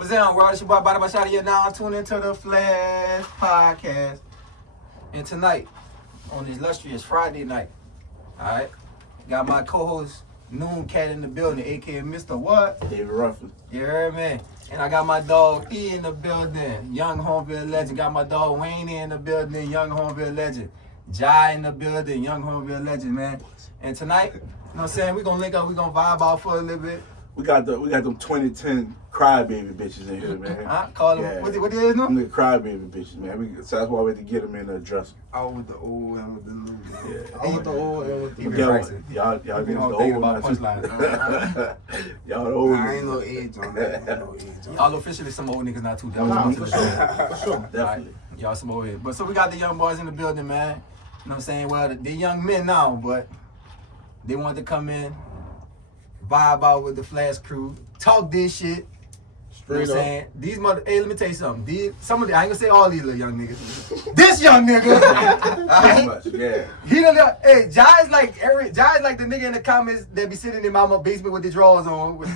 What's up, Rod? It's your boy, Bada Bashada. You're now tuned into the Flash Podcast. And tonight, on this illustrious Friday night, alright, got my co-host, Noon Cat in the building, a.k.a. Mr. What? David Ruffin. You heard me? And I got my dog E in the building, young Homeville legend. Got my dog Wayne in the building, young Homeville legend. Jai in the building, young Homeville legend, man. And tonight, you know what I'm saying, we're gonna link up, we're gonna vibe out for a little bit. We got them 2010 crybaby bitches in here, man. Call them, what it is, no? Them the crybaby bitches, man. So that's why we had to get them in the dressing. Out with the old and with the new. Yeah. Out with the old and with the new. Y'all get the old about one. punchline. Y'all the old I ain't no age on that. Y'all officially some old niggas, not too dumb. Nah, For sure. Right. Definitely. Y'all some old heads. But so we got the young boys in the building, man. You know what I'm saying? Well, they're young men now, but they want to come in, vibe out with the Flash crew, talk this shit. You know what I'm saying? These hey, let me tell you something. Some of the, I ain't gonna say all these little young niggas. This young nigga. Pretty much, yeah. He done, hey, Jai's like the nigga in the comments that be sitting in my basement with the drawers on, with,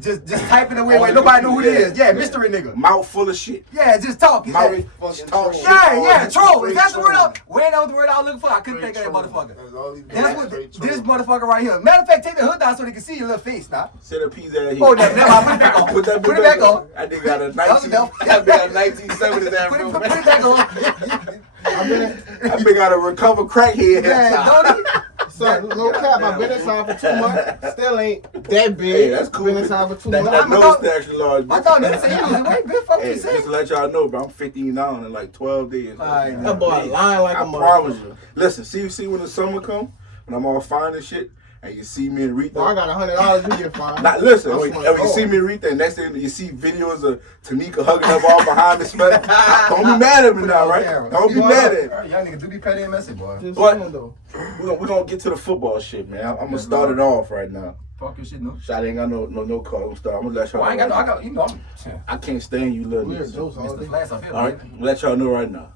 just typing away like nobody know who it is. Yeah, mystery nigga. Mouth full of shit. Yeah, just talking. Mouth talk shit. Yeah, troll. Is Straight that the word troll. Where that was the word I was looking for? I couldn't think of that motherfucker. That's what Straight this troll. motherfucker right here. Matter of fact, take the hood down so they can see your little face now. Sit a piece out here. Oh, never mind. Put it back on. Put Put it back on. That nigga got a That was 19. enough. That nigga got a 1970s afro. Put it back on. That nigga got a recover crackhead. Yeah, don't he? So, no cap, I've been inside for 2 months. Still ain't that big. Hey, that's cool. Been inside for 2 That months. nose statue large. I thought niggas said he losing weight. Bitch, fuck Hey, you just say. to let y'all know, bro, I'm 15 now in like 12 days. Alright, That boy lying like a I promise motherfucker. you. Listen, see when the summer come, when I'm all fine and shit, and you see me and Rita. Boy, I got $100 you get fined. Not listen, I when swear to you see God. me and Rita, and next thing you see videos of Tanika hugging up all behind the sweater. Don't be mad at me now, right? Don't be mad at me. Young nigga do be petty and messy, boy. Just But- saying, though. We're gonna get to the football shit, man. I'm gonna start it off right now. Fuck your shit, no. Shot ain't got no call. I'm gonna let y'all Well, I ain't know. got no, I got, you know, I'm I can't stand you little Weird niggas. jokes all Mr. day. Flash up here, All right, man. let y'all know right now.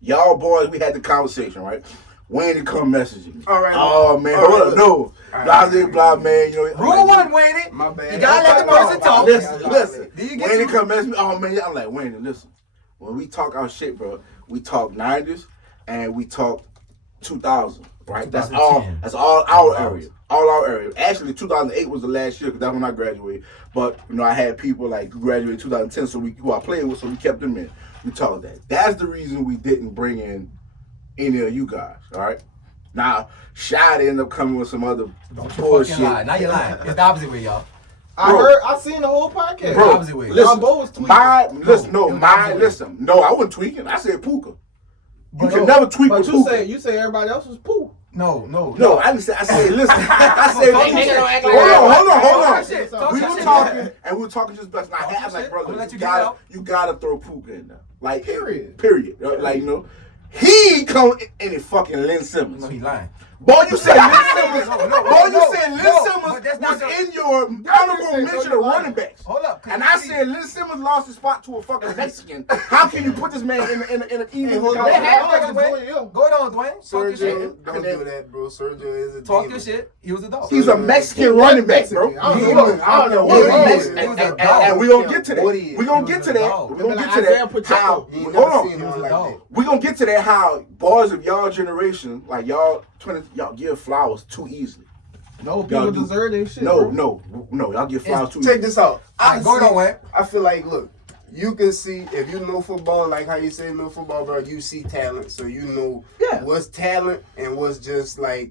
Y'all boys, we had the conversation, right? When it come messaging. All right. Oh man, All right, hold up, look. no. All Blah right. blah blah, man. You know, Rule one, Wayne. My bad. You gotta let the person talk. Listen. Do you get When you? it come messaging, oh man, I'm like, Wayne, listen. When we talk our shit, bro, we talk 90s and we talk 2000, right? That's all. 2010. That's all our area. All our area. Actually, 2008 was the last year because that's when I graduated. But you know, I had people like who graduated 2010, so who I played with, so we kept them in. We talked that. That's the reason we didn't bring in any of you guys. All right. Now, Shad ended up coming with some other Don't you bullshit. fucking lie. Now you're lying. It's the opposite way, y'all. I seen the whole podcast. Bro, opposite way. Y'all Listen, both was tweaking. listen. No, I wasn't tweaking. I said Puka. You can No, never tweak but with you Puka. say everybody else was poo. No. No, I didn't say. I said, listen. I said, Talk your shit. hold on. Talk your shit. Talk We your were shit. talking, and we were talking just best. Now, I your was like, shit. brother, I'm gonna let you you get it out. gotta throw Puka in there. Like, Period. Like, you know, he come in and fucking Lynn Simmons. No, he lying. Boy, you said Lynn Simmons. No, Boy, you no, said Lynn no, Simmons but that's not was the- in your honorable mention of running backs. Hold up. And I said, Lynn Simmons lost his spot to a fucking Mexican. How can you put this man in an even hold on. They had Hold facts, on, Dwayne. Go on, Dwayne. Talk your shit. Sergio, don't do that, bro. Sergio is a Talk diva. your shit. He was a dog. He's a Mexican running back, bro. I don't know what what he he is. is. He was a dog. And we gonna get to that. What he is. We gonna get to that. We gonna get to Isaiah that. Pacheco. How? You ain't Hold never seen on. He was one a like dog. that. We gonna get to that. How boys of y'all generation, like y'all give flowers too easily. No, Y'all people do. deserve their shit. No, bro. no, y'all give flowers too Check easily. this out. Alright, go on, Wayne. I feel like, look, you can see, if you know football, like how you say know football, bro, you see talent. So you know Yeah. what's talent and what's just like,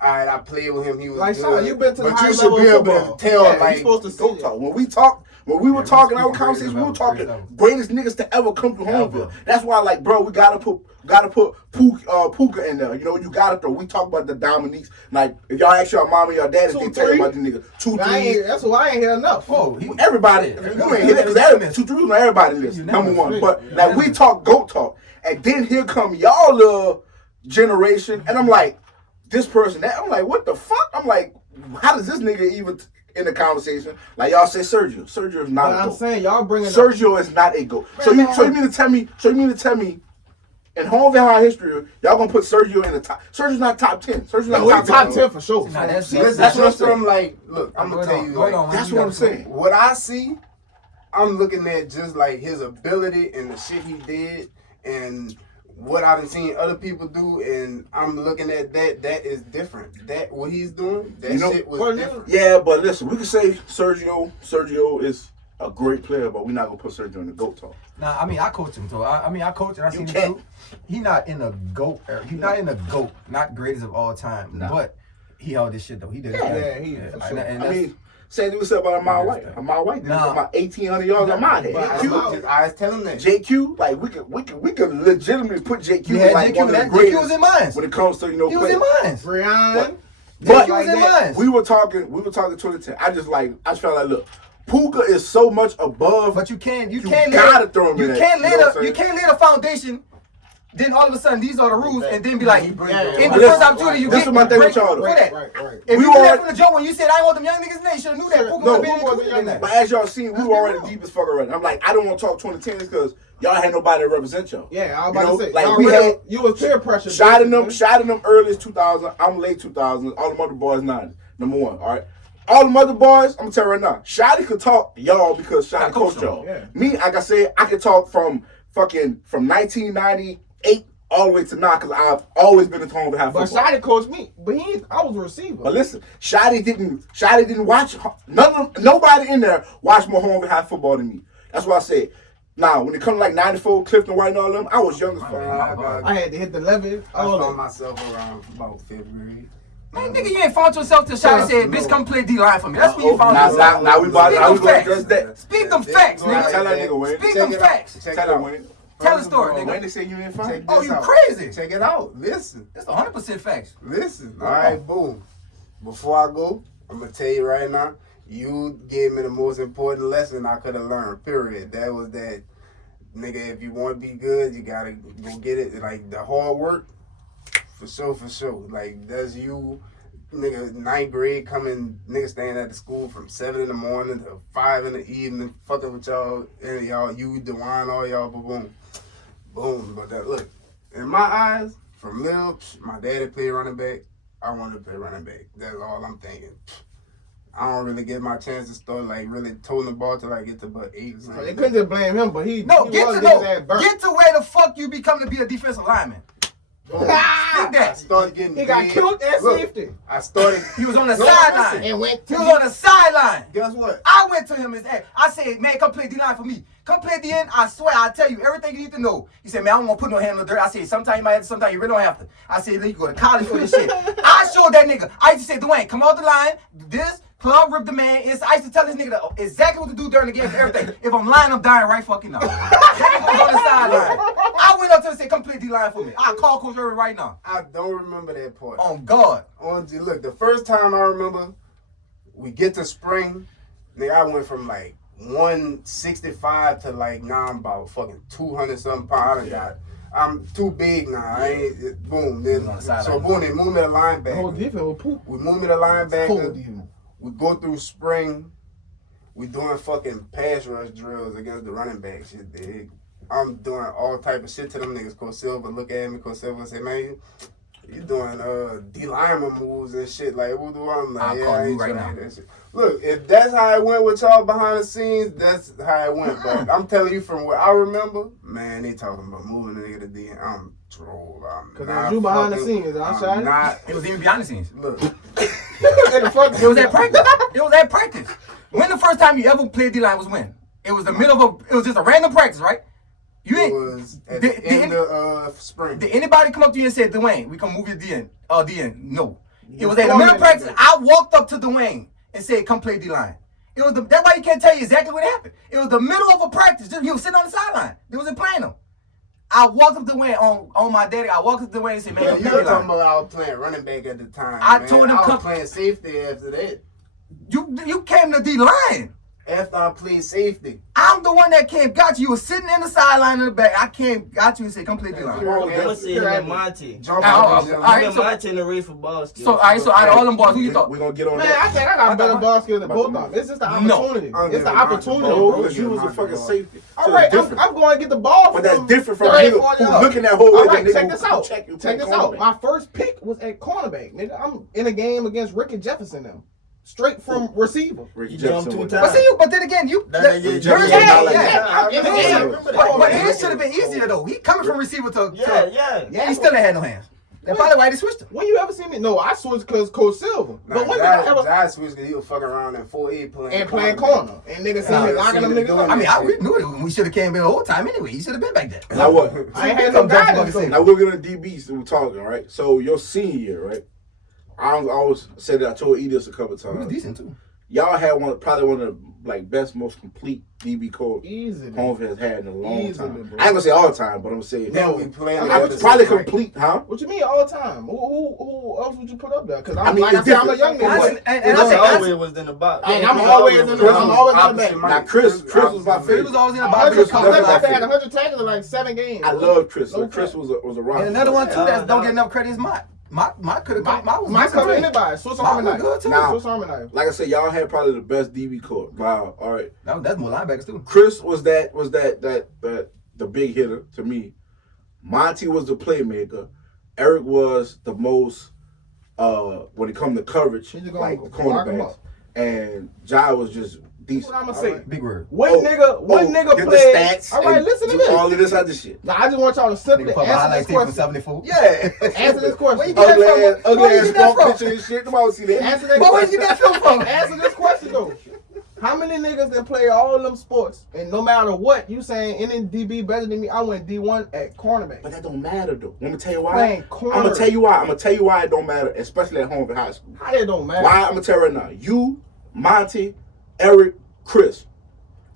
all right, I played with him, he was Like, good. Sean, you been to the but high you should level be of able football. to tell, Yeah, like, you supposed to see Don't it. talk. When we were we talking our speaking conversation, we were greatest talking level. greatest niggas to ever come through Ever. Homeville. That's why, like, bro, we gotta put Puka in there. You know, you gotta throw. We talk about the Dominiques. Like, if y'all ask your mom and your dad, they 2, tell you 3. about the niggas. 2, I 3. ain't, that's why I ain't hear enough. Oh, Everybody, you ain't hit it because 2, 3 was on everybody's list. Number one, but like we talk goat talk, and then here come y'all little generation, and I'm like, this person, that I'm like, what the fuck? I'm like, how does this nigga even in the conversation? Like y'all say, Sergio is not But a I'm goat. saying y'all bringing up. Sergio is not a goat. So you mean to tell me? In Homeville High history, y'all gonna put Sergio in the top. Sergio's not top 10. Sergio's not No, top we top 10. 10 for sure. That's That's what I'm just saying. from, like, look, I'm going to tell you, like, That's what I'm saying. what I see, I'm looking at just like his ability and the shit he did and what I've seen other people do, and I'm looking at that is different. That what he's doing, that shit was different. Yeah, but listen, we can say Sergio is a great player, but we're not gonna put Sergio in the GOAT talk. Nah, I mean I coach him, so I coach and I You seen him can't. too. He not in a GOAT era. He's not in a GOAT, not greatest of all time. Nah. But he held this shit though. He did. Yeah, he for sure. And I that's- mean, same thing we said about Amar White. Amar White did Nah. about 1,800 yards on my head. I was telling that. JQ, like we could legitimately put JQ Yeah, like JQ, one of the JQ greatest was in mine. when it comes to He was playing. in mine. Breon. But He was in mine. we were talking 2010. I just felt like, look, Puka is so much above. But you can't gotta throw him in that, you know what I'm you saying? can't lay the foundation. Then all of a sudden these are the rules, and then be like, in the Yeah. first opportunity you This get, is my thing with break y'all, though. for that. Right. If We you knew that already- from the jump when you said I want them young niggas, they should have knew that. Puka No, would have been Puka was included in young. that. But as y'all seen, we Let's were be already real. deep as fuck already. I'm like, I don't want to talk 2010s because y'all had nobody to represent y'all. Yeah, I was You about know, to say. like y'all we really- had you was peer pressure. shot in them basically. early 2000s. I'm late 2000s. All the other boys 90s. Number one, all right. All the other boys, I'm gonna tell you right now. Shotty could talk y'all because Shotty I coach coached y'all. yeah. Me, like I said, I could talk from 1998 all the way to now because I've always been a home to have But football. Shotty coached me. But I was a receiver. But listen, Shotty didn't watch. Nobody in there watched more home and high football than me. That's why I said. Now, when it comes to like 94, Clifton White and all them, I was young as fuck. I had to hit the 11. I All found of myself around about February. Man, nigga, you ain't found yourself till Shotty said, bitch, come play D-line for me. That's when you found Now yourself. we about Speak to them facts. address that. Speak them facts, Tell nigga. that nigga Wayne. Speak them facts. Check Tell it that out. Wayne. Tell the First of story, all, nigga. Wayne, they say you ain't Check fine. this Oh, you out. crazy. Check it out. Listen. That's 100% facts. Listen. All right, boom. Before I go, I'm going to tell you right now, you gave me the most important lesson I could have learned, period. That was that, nigga, if you want to be good, you got to go get it. Like, the hard work, for sure. Like, that's you, nigga, 9th grade coming, nigga staying at the school from 7 in the morning to 5 in the evening, fucking with y'all, and y'all, you, DeWine, all y'all, boom. But that, look, in my eyes, from little, my daddy played running back. I wanted to play running back. That's all I'm thinking. I don't really get my chance to start like really toting the ball till I get to about 8. So they couldn't just blame him, but he No, he get was to getting his ass burnt. get to where the fuck you become to be a defensive lineman. Think I that. started getting He got big. killed at Look, safety. I started. He was on the No, sideline. And went He to was on the sideline. Guess what? I went to him and said, I said, man, come play D-line for me. Come play D-end. I swear, I'll tell you everything you need to know. He said, man, I don't want to put no hand in the dirt. I said, sometimes you might have to, sometimes you really don't have to. I said, you go to college for this shit. I showed that nigga. I used to say, Dwayne, come off the line, do this, club rip the man. I used to tell this nigga exactly what to do during the game for everything. If I'm lying, I'm dying right fucking now. That nigga was on the sideline. I went up to him and said, come play D-line for me. I'll call Coach Irvin right now. I don't remember that part. On God. Look, the first time I remember, we get to spring, nigga, I went from like 165 to like now I'm about fucking 200 something pounds. I'm too big now. I ain't boom. Then, On the sideline. so boom, they moved me to the whole linebacker. defense was poop. We moved me to Whole linebacker. defense. We go through spring. We doing fucking pass rush drills against the running back shit, dig. I'm doing all type of shit to them niggas. Coach Silva look at me. Coach Silva say, man, you doing D-lineman moves and shit. Like, what do I'm like? I'll yeah, call I you ain't right trying now. that shit. Look, if that's how it went with y'all behind the scenes, that's how it went. But I'm telling you from what I remember, man, they talking about moving the nigga to D. I'm troll. I'm Because not it was you behind the fucking- scenes, huh, I'm Shotty? not. It was even behind the scenes. Look, In the fucking- It was at practice. It was at practice. When the first time you ever played D-line was when? It was the middle of it was just a random practice, right? You it ain't. was at Did- the did end of spring. Did anybody come up to you and say, Dwayne, we can move you to D-end? D-end. No. It was at the told middle me of practice. that. I walked up to Dwayne and said, come play D-line. It was that's why he can't tell you exactly what happened. It was the middle of a practice. He was sitting on the sideline. They wasn't playing him. I walked up to Dwayne on my daddy. I walked up to Dwayne and said, man, Yeah, come you play were talking D-line. about I was playing running back at the time. I man. told him I was come- playing safety after that. You came to D-line. After I played safety. I'm the one that came, got you. You were sitting in the sideline in the back. I came, got you and said, come play D-line. Come on, I'm gonna say him and Monty. Jump All out right, the all gym. right. Him and so- Monty in the race for ball skills. So, all right, so out of all them boys, who you thought? We're gonna get on Man, that. I think I got better ball skills than both of them. It's just the No. opportunity. I'm It's the giving opportunity, Monty the No, bro. because you was a fucking safety. All So right, it's different. I'm going to get the ball. But that's from different from a 30, nigga 40 who yards. looking that whole way. All right, that check nigga this who out. check you Check this cornerback. out. My first pick was at cornerback, nigga. I'm in a game against Ricky Jefferson now. straight from receiver. Rick You Jefferson jumped was 2 that. But see, but then again, you. That the- nigga Rick jumped Jefferson yeah, not like yeah, that. yeah. I remember that. But his should have been easier though. He coming from receiver to. Yeah. He still ain't had no hands. That's probably why they switched him. When you ever see me? No, I switched because Coach Silver. Nah, But when did I ever Josh switched because he was fucking around in 4A playing corner and niggas see me locking them niggas up? I mean, we knew it. We should have came in the whole time anyway. He should have been back there. Now what? I ain't had no guidance. though. Now we're gonna DBs that we're talking, right? So your senior year, right? I always said that. I told Edis a couple He was times. decent too. Y'all had probably one of the best, most complete DB core Easily. Home has had in a long Easily, time. bro. I ain't gonna say all the time, but I'm gonna say Then we playing I together. probably so, like, complete, huh? What you mean all the time? Who else would you put up there? Because I mean, like I it's said, I'm a different. young nigga. And Chris I think that's- always was in the box. And I'm always in the I'm always in the back. Now Chris was my he favorite. was always in the I box. Chris Chris was had definitely 100 tackles in like 7 games. I love Chris. So No Chris cap. was a rock. And another one too that don't Yeah. get enough credit is Mott. Mott could have. Mott was My decent cover too. anybody. Swiss Mott Army was knife. good too. Now- Swiss Army knife. Like I said, y'all had probably the best DB core. Wow. All right. That's more linebackers too. Chris was that the big hitter to me. Monty was the playmaker. Eric was the most when it come to coverage, He just gonna like the lock him cornerbacks. up. And Jai was just decent. What I'ma say? Big word. What Oh, nigga get played? the stats. All right, and listen to do this. all of this other shit. Now, I just want y'all to simply Nigga put my answer highlight this tape from question. 74. Yeah. Answer this question. Where you get that Ugly from? ass, ugly Where you ass get that small from? picture and shit. Nobody see that. Answer that But where question. you get that film from? Answer this question though. How many niggas that play all of them sports and no matter what you saying any DB better than me? I went D1 at cornerback. But that don't matter though. Let me tell you why. Playing I'm corner. gonna tell you why. I'm gonna tell you why it don't matter, especially at home in high school. How that don't matter? Why? I'm gonna tell you right now. You, Monty, Eric, Chris.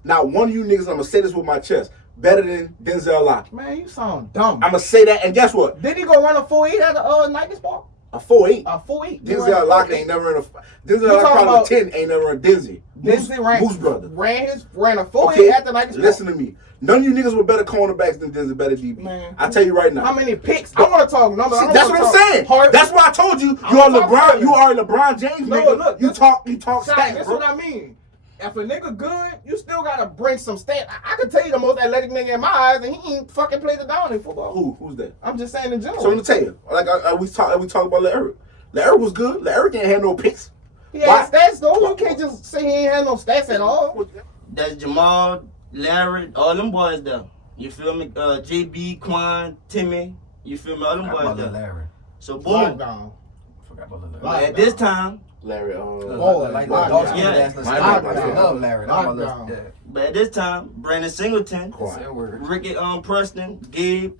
Now, one of you niggas, I'm gonna say this with my chest, better than Denzel Locke. Man, you sound dumb. I'm gonna say that, and guess what? Did he go run a 4.8 at the Nike Spark? A 4.8. A 4.8. Denzel Locke ain't never in a. Denzel You Locke talking probably about- 10 ain't never in Denzi. Denzi Moose brother. ran a 4.8 Okay, at the Nike Spark. listen to me. None of you niggas were better cornerbacks than Denzi, better DB. Man. I tell you right now. How many picks? I want to talk numbers. I don't That's wanna what I'm talk saying. hard- That's why I told you. I'm You are talking LeBron. about You it. are LeBron James, No, nigga. look, you this- talk Shaq, stats, that's bro. what I mean. If a nigga good, you still gotta bring some stats. I could tell you the most athletic nigga in my eyes, and he ain't fucking played it down in football. Who's that? I'm just saying in general. So let me tell you. Like we talk about Eric. Eric was good. Eric ain't had no picks. He had Why? stats though. You can't just say he ain't had no stats at all. That's Jamal, Larry, all them boys there. You feel me? JB, Quan, Timmy. You feel me? All them Forgot boys about Lil there. Larry. So boom. Lockdown. Forgot about Lil But Larry. at this time, Larry. Like Lockdown. dark skin Yeah. ass little My skin. bad, I my bad. love Larry. That's my little- Lockdown. yeah. but at this time, Brandon Singleton, Quiet. That's that word. Ricky Preston, Gabe,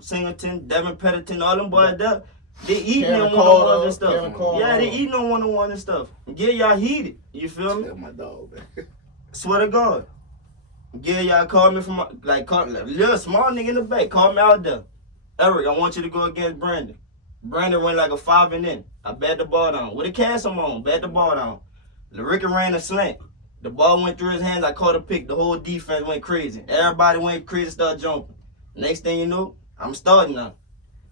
Singleton, Devin Petterton, all them boys there. They eating Kevin on Carter, one-on-ones and Kevin stuff. Carter. Yeah, they eating on one-on-one and stuff. Get y'all heated. You feel me? That's my dog, man. Swear to God. Yeah, y'all call me from little small nigga in the back. Call me out there. Eric, I want you to go against Brandon. Brandon went like a 5 and in. I bat the ball down. With a cast I'm on, bat the ball down. Ricky ran a slant. The ball went through his hands. I caught a pick. The whole defense went crazy. Everybody went crazy, started jumping. Next thing you know, I'm starting now.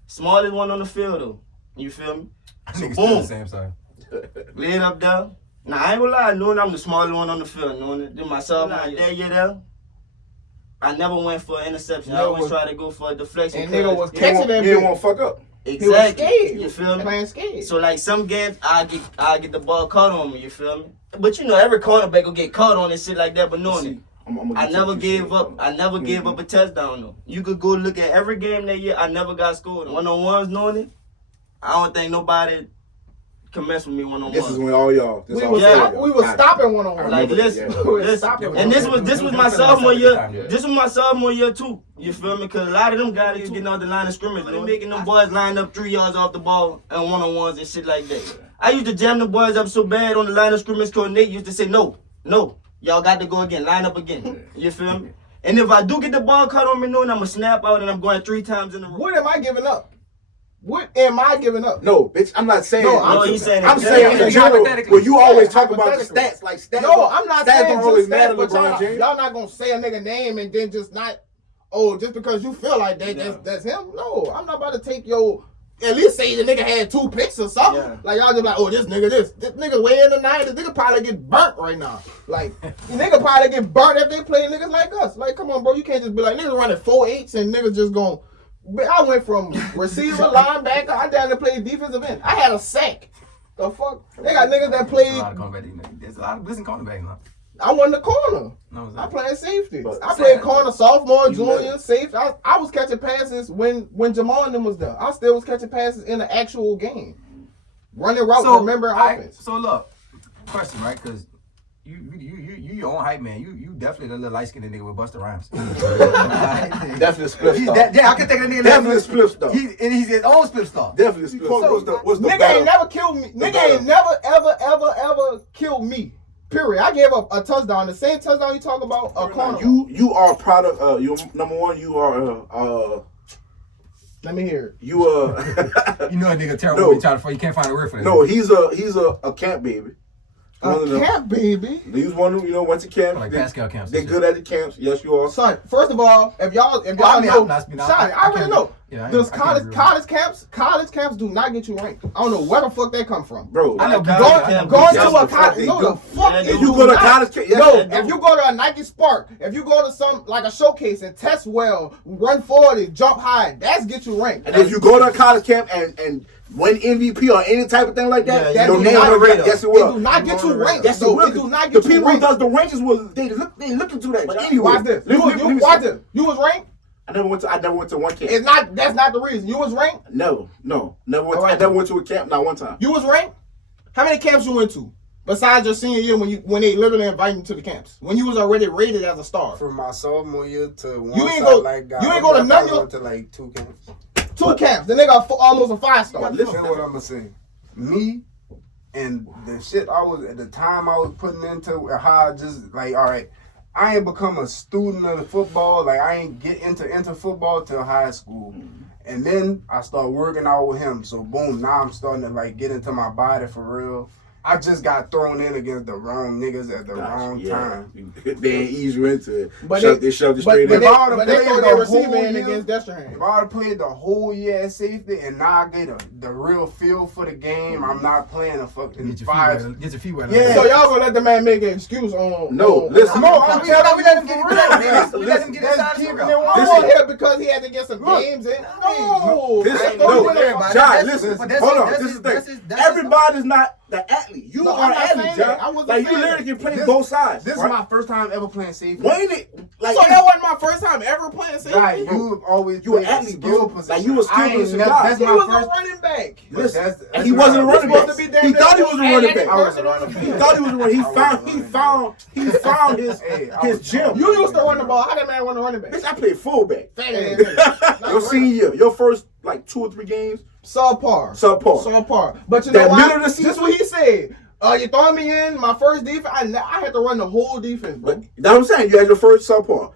Smallest one on the field though. You feel me? So Niggas still the boom. same size. Laid up there. Now I ain't gonna lie, knowing I'm the smallest one on the field, knowing it. Then myself, that year there, I never went for an interception. I Nigga always was- try to go for a deflection. And nigga was You didn't catching them. want- you didn't want to fuck up. He was exactly. scared. You feel me? Playing scared. So like some games, I get the ball caught on me. You feel me? But you know every cornerback will get caught on and shit like that. But knowing it, I never gave up. I never gave up a touchdown though. You could go look at every game that year. I never got scored on. One-on-ones, knowing it. I don't think nobody can mess with me one-on-one. This is when all y'all. This we all was, Yeah. y'all. we was stopping one on I one. Like remember listen, that, yeah. listen. Stopping And this was my sophomore year. Yeah. This was my sophomore year too. You feel me? Cause a lot of them guys is getting off the line of scrimmage. They making them boys line up 3 yards off the ball and one-on-ones and shit like that. I used to jam the boys up so bad on the line of scrimmage. Coach Nate used to say, no, y'all got to go again, line up again. You feel me? And if I do get the ball cut on me, knowing I'm gonna snap out and I'm going 3 times in a row. What am I giving up? What am I giving up? No, bitch, I'm not saying. No, No, he's saying I'm it. saying in general. Hypothetically. Where you always Yeah, talk about the hypothetically. stats, like stats. No, I'm not stats saying don't always just matter, that, but LeBron James. y'all not gonna say a nigga name and then just not, just because you feel like that, that's him. No, I'm not about to take your, at least say the nigga had 2 picks or something. Yeah. Like y'all just like, this nigga way in the night, this nigga probably get burnt right now. Like, nigga probably get burnt if they play niggas like us. Like, come on, bro, you can't just be like, niggas running 4.8s and niggas just gon', I went from receiver, linebacker, I down to play defensive end. I had a sack. The fuck? They got niggas that There's a played. lot of cornerbacks. There's a lot of blitzing cornerbacks now. I wasn't the corner. No, it's I not. played safety. But- I played corner, sophomore, You junior, know- safety. I was catching passes when Jamal and them was there. I still was catching passes in the actual game. Running routes, remember offense. So look, question, right? Because you your own hype man. You definitely the little light skinned nigga with Busta Rhymes. Definitely split star. Yeah, I can think of the nigga. Definitely split star. And he's his own split star. Definitely split star. What's the Nigga battle? ain't never killed me. Nigga battle. ain't never, ever killed me. Period. I gave up a touchdown. The same touchdown you talk about, a corner. You are proud of you number one. You are Let me hear it. you You know a nigga terrible No. when you try to fight. You can't find a word for that. no. He's a camp baby. One of A them. camp, baby. He's one who went to camp. Like They- Pascal camps. They're good at the camps. Yes, you are. Son, first of all, if y'all I mean, know, I'm not speaking- Son, I I already can't- know. yeah, I Does can't agree with college camps do not get you ranked. I don't know where the fuck they come from. Bro, I know. Like, Going camp, Going yes, to the a fuck college, they no, do. the fuck Yeah, you they if you do go to not. college camp, yes, No, they do. if you go to a Nike Spark, if you go to some like a showcase and test well, run 40, jump high, that's get you ranked. And if you go to a college camp and win MVP or any type of thing like that, Yeah, your do name not- will radar. Yes, it It will. do not get you ranked. Yes, it though. will. It do not The get you people who ranked. does the rankings will they look into that. But anyway, Watch this. let me You watch this. You was ranked. I never went to one camp. It's not. That's not the reason. You was ranked. No, never went. All right. I never went to a camp. Not one time. You was ranked. How many camps you went to? Besides your senior year when they literally invited you to the camps. When you was already rated as a star. From my sophomore year to one You ain't side go- like guy, you ain't go to I none of your- went to like 2 camps. 2 camps. The nigga almost a 5-star. But Listen to what I'm gonna say. Me and the shit I was at the time I was putting into how I just like, all right, I ain't become a student of the football. Like I ain't get into football till high school. And then I start working out with him. So boom, now I'm starting to like get into my body for real. I just got thrown in against the wrong niggas at the wrong time. They ain't ease you into it. But They shoved it straight but in. they, If but they played throw the their whole receiver in year- against Destrehan. If I would played the whole year at safety and now I get the real feel for the game, I'm not playing a fucking Get your feet 5. wet. Get your feet wet. Yeah. So y'all gonna let the man make an excuse on? No, on, listen. No, We let him get. We let him get That's inside the keeping circle. it I This want is- him because he had to get some games in. No, This, I no, thought you were- but John, that's- listen. but that's Hold his- on. that's This his- is that's the his- thing. that's his- Everybody's not the athlete. You No, are I'm an not athlete, saying John. that. I wasn't Like you saying literally that. can play This- both sides. This right? is my first time ever playing safety. Wayne it like So that wasn't my first time ever playing safety. Like you always You an played a athlete, skill bro. position. Like, you a skill I ain't position never- guy. That's He my was first. a running back. Listen, That's and he what wasn't a I- running supposed back. to be He damn thought he was a near running any back. person on the He field. thought he was a running. I He found his Hey, I his was- gym. You used to run the ball. How that man run the running back? Bitch, I played fullback. Hey, Your senior year, your first like 2 or 3 games, subpar. subpar. Subpar. But you That know middle of what? the season- This is what he said. You throwing me in my first defense. I had to run the whole defense, bro. But that's what I'm saying. You had your first subpar.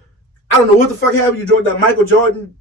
I don't know what the fuck happened. You drank that Michael Jordan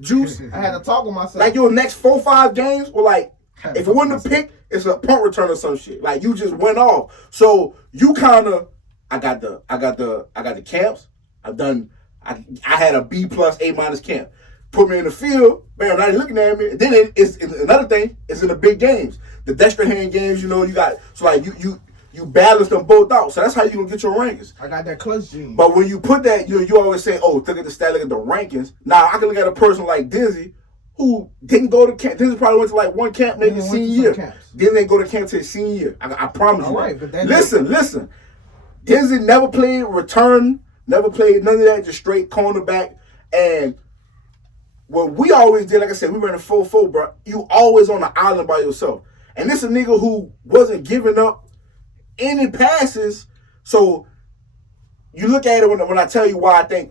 juice. I had to talk with myself. Like your next 4-5 games were like, if it wasn't a pick, it's a punt return or some shit. Like you just went off. So you kind of, I got the camps. I had a B+ A- camp. Put me in the field, man. Now you're looking at me. And then it's another thing. It's in the big games, the Destrehan games. You know, you got so like you balance them both out. So that's how you gonna get your rankings. I got that clutch gene. But when you put that, you always say, "Oh, look at the stat, look at the rankings." Now I can look at a person like Dizzy, who didn't go to camp. Dizzy probably went to like one camp, maybe He went senior to some year. camps. Then they go to camp to his senior year. I promise All you. right, but that- Listen. Dizzy never played return, never played none of that. Just straight cornerback. And what we always did, like I said, we ran a 4-4, bro. You always on the island by yourself. And this a nigga who wasn't giving up any passes. So you look at it when I tell you why I think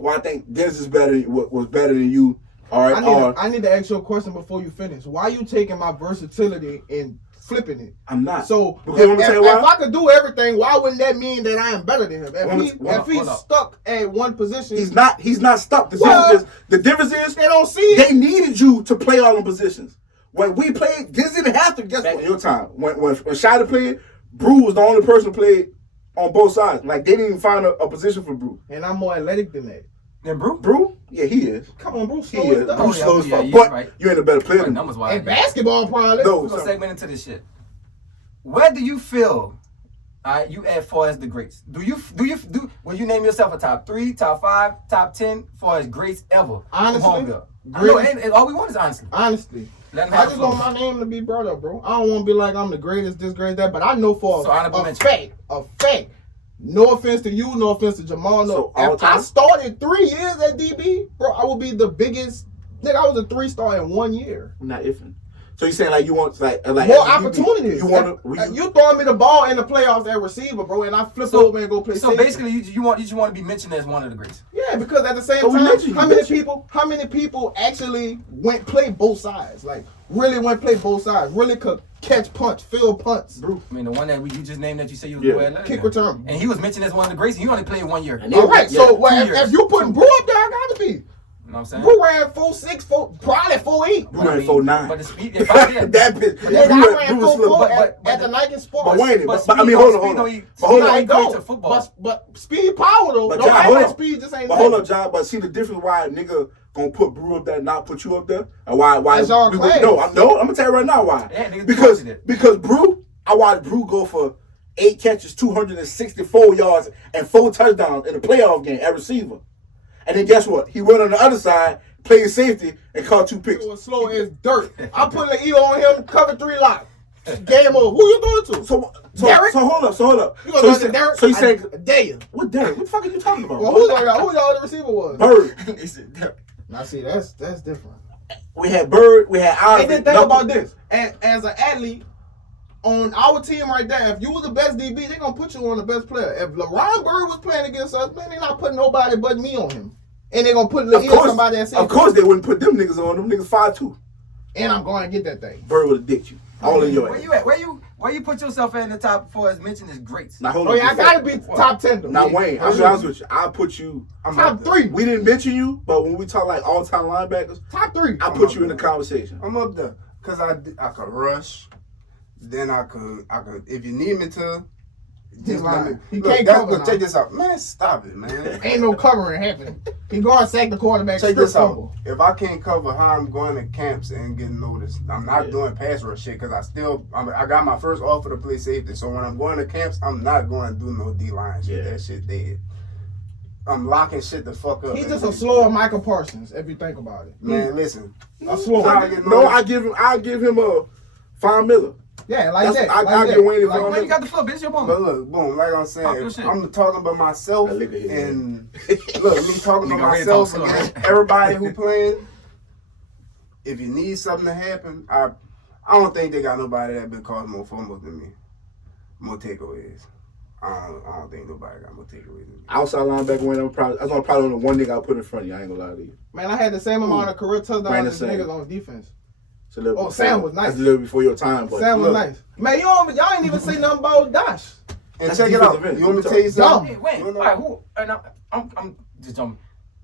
Dennis is better, was better than you. All right, I need to ask you a question before you finish. Why you taking my versatility and flipping it? I'm not. So Because I'm gonna tell you if why. I could do everything, why wouldn't that mean that I am better than him? Hold If he's up. stuck at one position, He's not stuck. Well, The difference is they don't see it. they needed you to play all the positions. When we played, this didn't have to. Guess what? Your time. When Shida played, Brew was the only person who played on both sides. Like they didn't even find a position for Brew. And I'm more athletic than that. Then Brew. Brew? Yeah, he is. Come on, Bruce. He Slow is. as Brew stuff. yeah, slow as yeah, fuck. yeah, But right. you ain't a better player Right, than him. numbers wise. And basketball, probably. No. We're gonna segment into this shit. Where do you feel? You add far as the greats. Do will you name yourself a top 3, top 5, top 10 far as greats ever? Honestly, I know, greatest- and all we want is honestly. Honestly, Let him I have just the want floor. my name to be brought up, bro. I don't want to be like I'm the greatest, this, great, that, but I know for So honorable a mention. fact. No offense to you, no offense to Jamal. No, So, all if I time? started 3 years at DB, bro, I would be the biggest. Nigga, I was a 3-star in 1 year. Not ifing. So you saying like you want like More as a DB, opportunities. You want to? You throwing me the ball in the playoffs at receiver, bro, and I flip So- over and go play So safety. basically, you just want to be mentioned as one of the greats. Yeah, because at the same So we time, mentioned you, how many bitch. people actually play both sides? Like really went play both sides. Really could catch punch, field punts, Bruce. I mean, the one that you just named that you say you was Yeah. good at. kick return. And he was mentioned as one of the greats. And he only played 1 year. And You All right, Yeah, so well, 2 if years. you putting Brew up there, I gotta be. know what I'm saying? Brew ran 4.6, probably 4.8. Brew ran 4.9. But the speed, if I did, That bitch. Nigga, Brew I ran Brew was slow. 4.4 but at the Nike Sports. But wait, but but I mean, speed hold don't- on, speed hold on. don't- But hold speed on. don't equate don't. to football. But speed power though. But Don't John, act hold like on. speed just ain't But hold nothing. up, John. But see the difference why a nigga gonna put Brew up there, and not put you up there, and why? That's y'all we- class. No, I'm gonna tell you right now why. Yeah, niggas because do it. because Brew, I watched Brew go for 8 catches, 264 yards, and 4 touchdowns in a playoff game at receiver. And then guess what? He went on the other side, played safety, and caught 2 picks. It was slow as dirt. I'm putting an E on him, cover 3 lock. Game over. Who you throwing to? So Derek? hold up. You gonna throw to Derek? So you saying I dare you. what Derek? What the fuck are you talking about? Well, who y'all the receiver was? Bird. He said, "Derek." Now see, that's different. We had Bird. We had Ivory. And then think about this. As an athlete, on our team right there, if you was the best DB, they gonna put you on the best player. If LeBron Bird was playing against us, man, they not putting nobody but me on him. And they gonna put Of somebody at of course they wouldn't put them niggas on. Them niggas 5'2". And I'm going to get that thing. Bird would have dicked you. All in your Where ass. you at? Where you put yourself at in the top before as mentioned as greats? Now hold Oh on. yeah, I gotta be top 10 though. Now Wayne, I'll be honest with you. I put you. Top 3. We didn't mention you, but when we talk like all-time linebackers, Top 3. I put you in the conversation. I'm up there because I could rush. Then I could if you need me to. Just let me. He Look, can't that, cover look, now. check this out, man. Stop it, man. Ain't no covering happening. He going to sack the quarterback. Check strip this out. fumble. If I can't cover how I'm going to camps and getting noticed, I'm not doing pass rush shit because I got my first offer to play safety. So when I'm going to camps, I'm not going to do no D line shit. Yeah. That shit dead. I'm locking shit the fuck up. He's and just a then- slower Michael Parsons, if you think about it. Man, listen. A slower. Trying to get No, noticed. I give him a Von Miller. Yeah, like That's- that. I like get that. Wayne Like Von Where you got the floor, bitch? It's your But moment. look, boom, like I'm Talk your saying, shit. I'm talking about myself That nigga hit and look, me talking Nigga about ready to myself talk and slow. everybody who playing. If you need something to happen, I don't think they got nobody that been causing more fumbles than me. More takeaways. I don't think nobody got more takeaways than me. Outside linebacker, Wayne, I'm probably the one nigga I put in front of you. I ain't gonna lie to you. Man, I had the same amount of career touchdowns Brandon as Sam. niggas on defense. It's a little Oh, before- Sam was nice. That's a little before your time, but Sam was look, nice. Man, y'all ain't even say nothing about Dash. And That's check it out. defensive end. You want me to tell you No. something? Hey, wait, You know- all right, who? And I'm just jumping.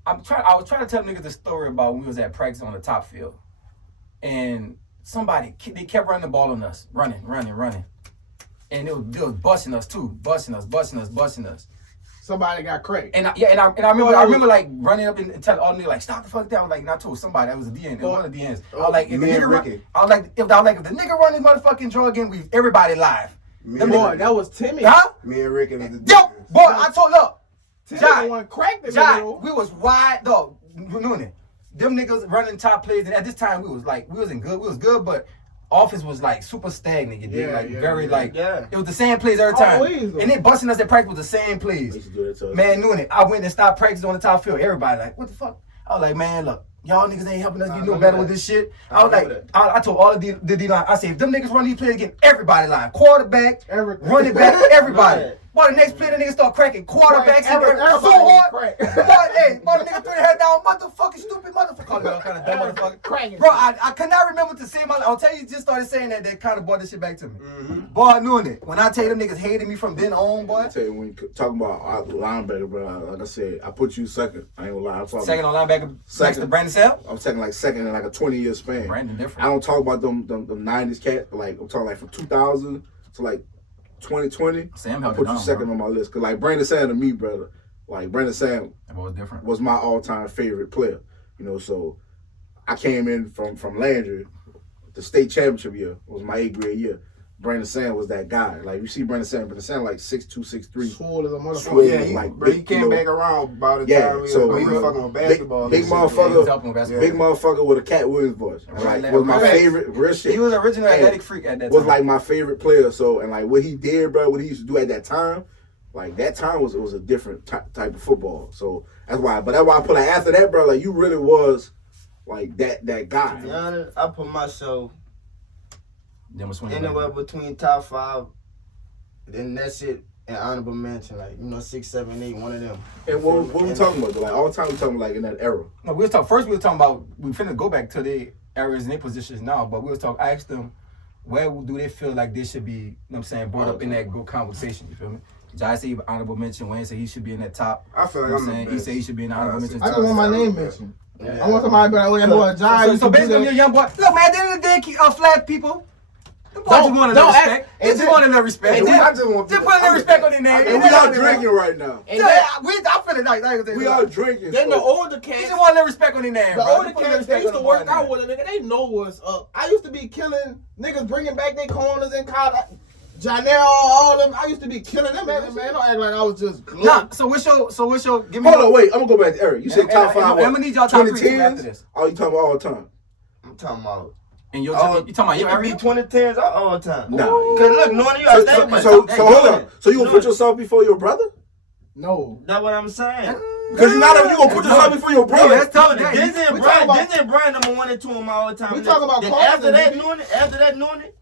I was trying to tell niggas the story about when we was at practice on the top field, and they kept running the ball on us, running, and they was busting us too, busting us. Somebody got cracked. And I remember like running up and telling all the niggas like stop the fuck down. Like not to somebody, that was a DN, it was one of the DNs. I was like, if the me and nigga run, Ricky. I was like, if the nigga run this motherfucking draw again, everybody live. Me Them and boy, Boy, that was Timmy. Huh? Me and Ricky was the Yo, defense. boy, I told up. Timmy Jai. the one cracked him. Jai, we was wide dog. Noonan. Them niggas running top plays, and at this time we was good, but offense was like super stagnant. You dig? Yeah, Like yeah, very yeah. like Yeah. it was the same plays every time, Always, though. and they busting us at practice with the same I plays. used to do that to us. Man, Noonan, I went and stopped practice on the top field. Everybody like, what the fuck? I was like, man, look. Y'all niggas ain't helping us get no better with this shit. I was like, I told all of the D-line, I said, if them niggas run these plays again, everybody live. Quarterback, Everything. running back, everybody. Right. Boy, the next play, the niggas start cracking quarterbacks and Everybody so hard. crack. Boy, hey, boy, the nigga threw the head down, motherfucking stupid motherfucker. Call me all kind of dumb motherfucker. Cracking. Bro, I could not remember to say my. I'll tell you, just started saying that kind of brought this shit back to me. Boy, I knew it. When I tell you them niggas hated me from then on, boy. I tell you, when you talking about linebacker, bro, like I said, I put you second. I ain't gonna lie. I'm talking Second on linebacker, next Second. to Brandon Sell. I'm taking like second in like a 20-year span. Brandon different. I don't talk about them 90s cat. Like I'm talking like from 2000 to like 2020. Sam I held put it you down, second bro. on my list. Cause like Brandon Sam to me, brother, like Brandon Sam That boy was different. was my all-time favorite player. You know, so I came in from Landry, the state championship year was my 8th grade year. Brandon Sand was that guy. Like you see Brandon Sand like 6'2", 6'3". Swole as a motherfucker. Swole. Yeah, like, bro, he big, came you know, back around about the Yeah, time so he was fucking with basketball. big and shit. motherfucker. He was helping with basketball. Big motherfucker with a Cat Williams voice. Right. Like was my Right. favorite real shit. He was an original And athletic freak at that was time. like my favorite player. So and like what he did, bro, what he used to do at that time, like that time was a different type of football. So that's why. But that's why I put like after that, bro. Like you really was like that guy. To be honest, I put myself Then was swinging anywhere back. between top 5. Then that's it. And honorable mention, like 6, 7, 8, one of them. And what we talking about? Though? Like all the time we talking like in that era. No, we were talking about we finna go back to the areas and their positions now, but we was talking. I asked them, where do they feel like they should be? You know what I'm saying, brought up in that good conversation. You feel me? Jai said honorable mention. Wayne said he should be in that top. I feel like You know what I'm I'm saying? the He best. said he should be in the honorable mention. I just want my name mentioned. Yeah. I want somebody to be like, oh, that boy John. So basically, you're a young boy. Look, man, at the end of the day, flat people. The boys just want a little don't act- respect. They just want a little respect. And Just I just want put a little respect on their name. And we all drinking right now. And Yeah, then, I feel it like We all drinking. then the so- older They cats, just want a little respect on their name, the bro. older Just put a little cats, they respect used on to the work boy out name. with a nigga. They know what's up. I used to be killing niggas, bringing back their corners in college. Janelle, all them. I used to be killing them, man. Don't act like I was just good. Nah, so what's your give me Hold on, wait. I'm gonna go back to Eric. You said And- top and- 5. and I'm gonna need y'all top 3 too 2010s? after this. Oh, you talking about all the time? I'm talking about. And you Oh, talking about your it could be area? 2010s all the time. Nah. Cause look, knowing you, I So, think so, about so, it. so hold on. So you gonna put yourself before your brother? No. That's what I'm saying. Because you not you gonna put yourself before your Bro, brother. that's tough. Disney That- and we talking Brian, about- Disney and Brian number 1 and 2 on my all time. We talking about Then Carlson, after that, baby. knowing it,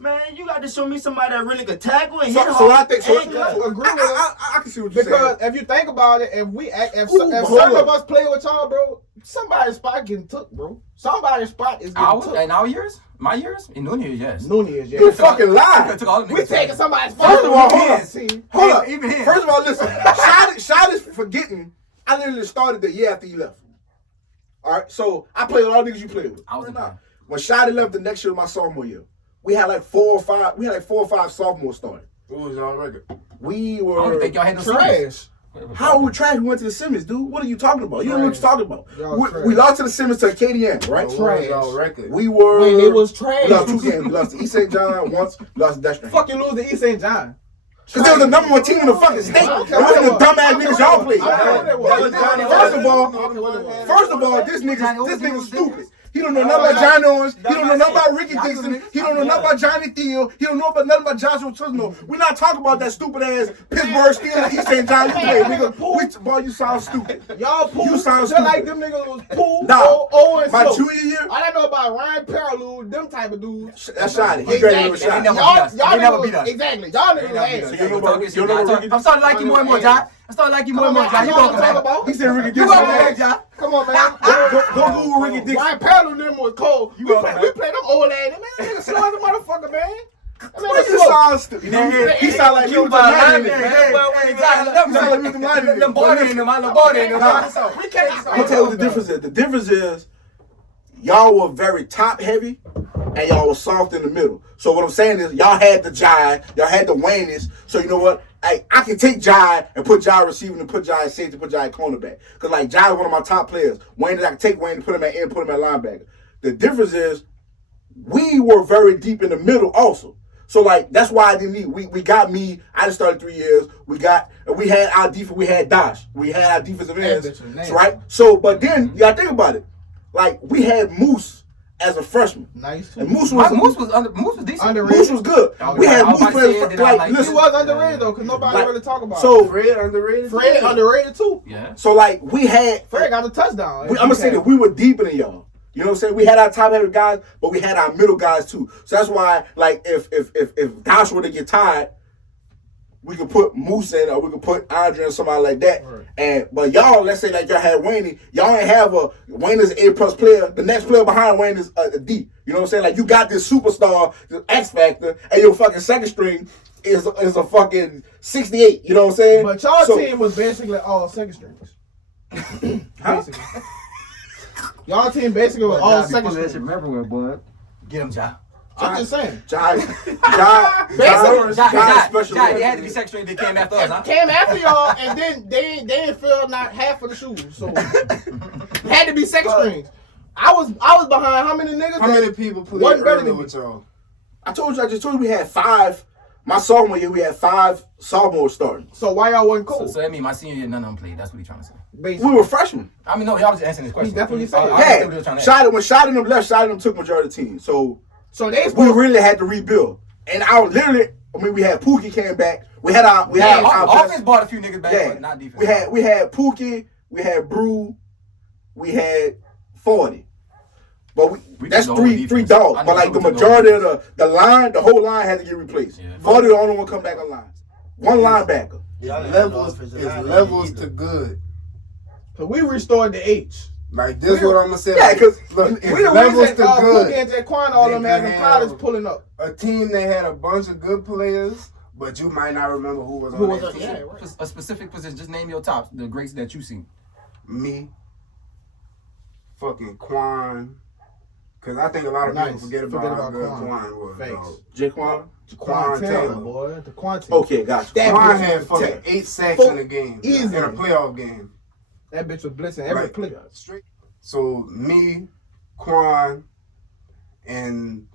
man, you got to show me somebody that really could tackle and So, hit so hard. I think so. And good. Agree with us. I can see what you're Because saying. if you think about it, if we act, if Ooh, certain hold of up. us play with y'all, bro, somebody's spot getting took, bro. Somebody's spot is getting took. In our years? My years? In Noon years, yes. Nunez, yeah. You fucking lie. Took all the We niggas. taking somebody's spot. First of all, hold Even up. his. Hold up. Even him. First of all, listen. Shot is forgetting. I literally started the year after he left. All right, so I played with all the niggas you played with. I was Right the now. guy. When Shotty left the next year, my sophomore year, we had like 4 or 5. We had like 4 or 5 sophomores starting. Who was y'all record? We I don't were think y'all had no seniors. Trash. How we trash? We went to the Simmons, dude. What are you talking about? You don't know what you're talking about. Y'all We trash. lost to the Simmons to KDN, right? Who was y'all record? We were. When it was trash. We lost 2 games. We lost to East St. John once. We lost to Dexter. Fuck you lose to East St. John. Because they were the number 1 team in the fucking state. It wasn't the dumbass niggas y'all played. First of all, this nigga's stupid. He don't know nothing about Johnny Owens. He don't know nothing about Ricky Dixon. He don't know nothing about Johnny Thiel. He don't know nothing about Joshua Trisno. We're not talking about that stupid ass Pittsburgh Steelers East St. John you played, nigga. Boy, you sound stupid. Y'all pool. You sound just like stupid. them niggas was pool. Nah, and my so. junior year, All I know about Ryan Paraloo, them type of dudes. that's Shotty. He graduated with They Shotty. never beat us. They never beat us. Exactly. Y'all They niggas never beat ass. us. You know about- you know about Ricky I'm starting to like you more and more, John. I'm starting to like you more and more, John. You welcome back. He said Ricky You Dixon. welcome back, John. Come on, man. Go Google Ricky Dixon. Ryan Paraloo them was cold. We welcome play back. them old ass. Man, that nigga slow as a motherfucker, man. That Why nigga you slow. sound stupid? He sound like you was a Hey, man. them boy in them, I love boy in them. We can't. I'm gonna tell you what the difference is. The difference is y'all were very top heavy and y'all were soft in the middle. So what I'm saying is y'all had the Jai, y'all had the Waynes. So you know what? Hey, I can take Jai and put Jai receiving and put Jai at safety, put Jai at cornerback. Cause like Jai is one of my top players. Wayne, I can take Wayne and put him at end, put him at linebacker. The difference is we were very deep in the middle also. So like that's why I didn't need. We got me. I just started 3 years. We had our defense. We had Dosh. We had our defensive ends, right? So but then you gotta think about it. Like we had Moose as a freshman, Nice too. and Moose Moose was decent. Underrated. Moose was good. We had I was Moose about to playing say for, that I like like He listen. was underrated though, cause nobody Like, really talk about him. So Fred underrated. Fred underrated too. Yeah. so like we had. Fred got a touchdown. I'm gonna say that we were deeper than y'all. You know what I'm saying? We had our top heavy guys, but we had our middle guys too. So that's why, like, if Dosh were to get tired, we could put Moose in, or we could put Andre or somebody like that. Right. But y'all, let's say like y'all had Wayne, y'all ain't have Wayne is an A+ player. The next player behind Wayne is a D. You know what I'm saying? Like you got this superstar, this X Factor, and your fucking second string is a fucking 68. You know what I'm saying? But y'all So- team was basically all second strings. Basically. Y'all team basically was all second strings. everywhere, boy. Get him, John. I'm just saying. Jai special. They had to be sex they came after us, huh? Came after y'all, and then they didn't fill not half of the shoes, so had to be second strings. I was behind how many niggas? How many people played Wasn't better earlier than with y'all? I just told you we had 5. My sophomore year, we had 5 sophomores starting. So why y'all wasn't cold? So that means my senior year, none of them played. That's what he's trying to say. Basically. We were freshmen. I mean, no, y'all was answering this question. That's what he said. I understand what he was trying to ask. When Shot them left, Shot them took majority of the team. So they we supposed really had to rebuild. And we had Pookie came back. We had our Offense bought a few niggas back, Yeah. but not defense. We had Pookie, we had Brew, we had 40. But We that's took the whole three defense. dogs. I But know like the we took the majority whole of the whole line had to get replaced. Yeah. 40 the only one come back online. One linebacker. Y'all ain't Levels no is offensive line levels either. to good. So we restored the H. Like this, what I'm gonna say. Yeah, like, 'cause look, We it's the levels reason to Pookie good. and Jaquan all They them having can college have- pulling up. A team that had a bunch of good players, but you might not remember who was Who on was that on- team. yeah, right. A specific position. Just name your tops, the greats that you seen. Me, fucking Quan. Cause I think a lot of people Nice. forget Forget how about good Quan. Quan was. Thanks. Dog. Jaquan. Quan Taylor. boy. The Quanti. Okay, gotcha. That Quan bitch had was fucking tech. 8 sacks Full- in a game. easy. In a playoff game. That bitch was blitzing every Right. play. Straight. So me, Quan, and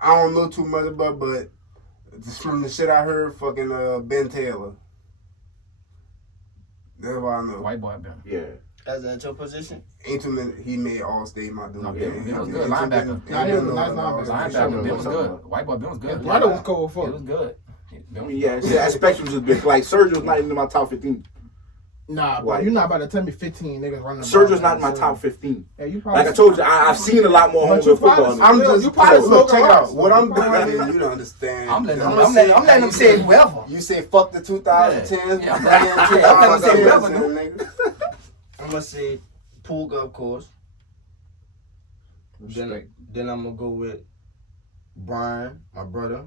I don't know too much about, but just from the shit I heard, fucking Ben Taylor. That's what I know. White boy, Ben. Yeah. That's at your position. Ain't too many. He made All-State, my dude. No, Ben was good. Ain't Linebacker. too Nah, he was a many- nice linebacker. Linebacker, Ben was Something. good. White boy, Ben was good. Brother was cold It for. was good. I mean, yeah, that spectrum just been like Sergio was not even in my top 15. Nah, bro, White. you're not about to tell me 15 niggas running. the Sergio's ball. not in my top 15. Yeah, you probably. Like I told you, I've seen a lot more But home you football. probably- than- I'm Yeah, just you probably look, smoking check it rocks. out. What I'm You doing probably- is you don't understand. I'm letting I'ma them say whoever. You say fuck the 2010s. Yeah. Yeah, Yeah, I'm letting them say whoever, nigga. I'm gonna say Pook, of course. Then I'm gonna go with Brian, my brother.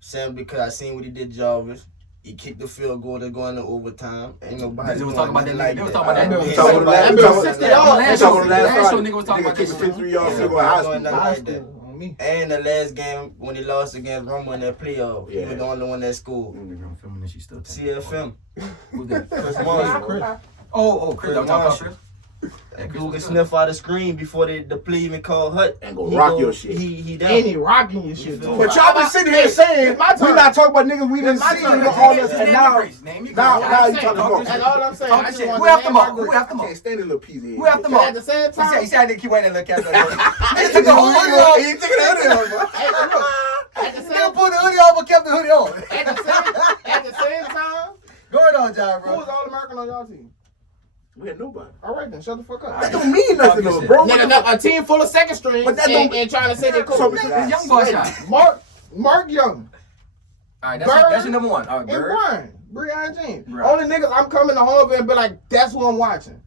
Sam, because I seen what he did Jarvis. He kicked the field goal to go into overtime. Ain't nobody. They was talking about that. like They was talking about That that. bill They was talking talking about about that. that. Last 60 show, yards. last Talking about show, last last show, Friday. nigga was talking about that Kicked shit. 53 yards Yeah. field goal in high school. Going down High like that. school on me. And the last game when he lost against Roma in that playoff, he Yeah. was the only one that scored. I'm filming this. She still. CFM. Who's that? Chris Chris. Marshall. Oh, Chris. I'm talking about Chris. Yeah, Chris Dude can was good. sniff out the screen before the play even called hut. And go He rock your shit. He down. Ain't he rocking your shit, feel though? But y'all been sitting here saying my turn. we not talking about niggas we didn't My see turn. and all this, Name and your now greats. Name your now greats. you I'm talking saying, about. That's all I'm saying. Talk I this just shit. want Who to have them name all? my Who greats. have them all? Can't stand a little piece of head. Who have them But all? at the same He time, said I didn't keep waiting to look at that. Nigga took the whole hoodie off. He took it out of there, hey, look, at the Nigga same pulled the hoodie off but kept the hoodie on. at the same time, Go ahead on, John, who was bro. All American on y'all team? We had nobody. All right then, shut the fuck up. That don't mean nothing though, bro. Nigga, no, a team full of second strings But that don't- and trying to say they So- coach. This young boy shot. Mark Young All right, Bird that's your number one. All right, and Bird. Brian James. Right. Only niggas I'm coming to Hallville and be like, that's who I'm watching.